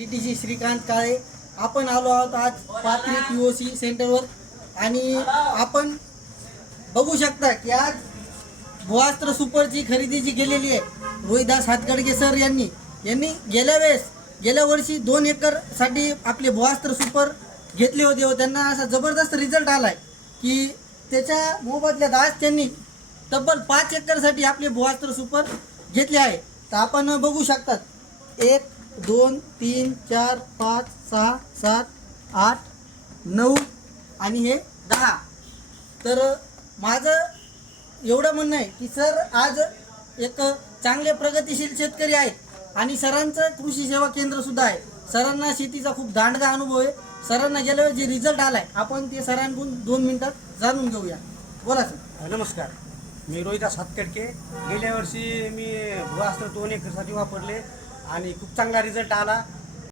DTG Shrikant काळे. आपण आलो आहोत आज पाथरी POC सेंटरवर आणि आपण बघू शकता की आज भुआस्त्र सुपरची खरेदी जी केलेली आहे रोहिदास हातगडगे सर यांनी गेल्या वर्षी 2 एकरसाठी आपले भुआस्त्र सुपर घेतले होते व त्यांना असा जबरदस्त रिझल्ट आला आहे की त्याच्या मोबदल्यात आज त्यांनी तब्बल 5 एकरसाठी आपले भुआस्त्र सुपर घेतले आहे. तर आपण बघू शकतात 1 2 3 4 5 6 7 8 9 आणि हे 10. तर माझं एवढं म्हणणं आहे की सर आज एक चांगले प्रगतिशील शेतकरी आहेत आणि सरांचं कृषी सेवा केंद्र सुद्धा आहे. सरांना शेतीचा खूप दांडगा अनुभव आहे. सरांना गेल्या वेळेस जे रिझल्ट आलाय आपण ते सरांकडून 2 मिनिटात जाणून घेऊया. बोला सर. नमस्कार, मी रोहिदास हातगडगे. गेल्या वर्षी मी भुआस्त्र 2 एकरसाठी वापरले आणि खूप चांगला रिझल्ट आला.